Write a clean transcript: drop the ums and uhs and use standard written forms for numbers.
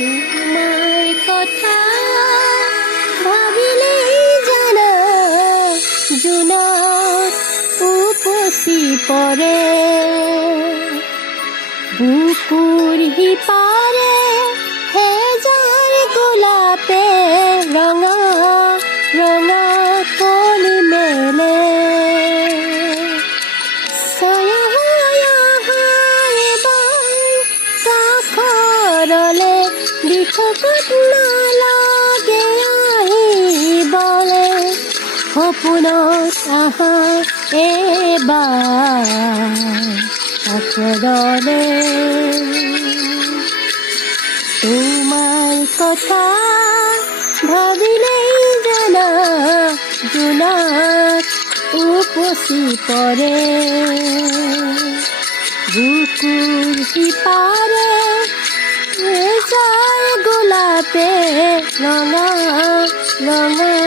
তোমার কথা ভাবিলেই জানা জোনাক উপচি পৰে বুকুৰ সিপাৰে হেজাৰ গোলাপে ৰঙা ৰঙা কলি মেলে ছায়া হৈ আহা এবাৰ কাষৰলে দিঠকত নালাগে আহিবলে সপোনত আহা এবাৰ কাষৰলে তোমাৰ কথা ভাবিলেই জানা জোনাক উপচি পৰে বুকুৰ সিপাৰে হেজাৰ গোলাপে ৰঙা ৰঙা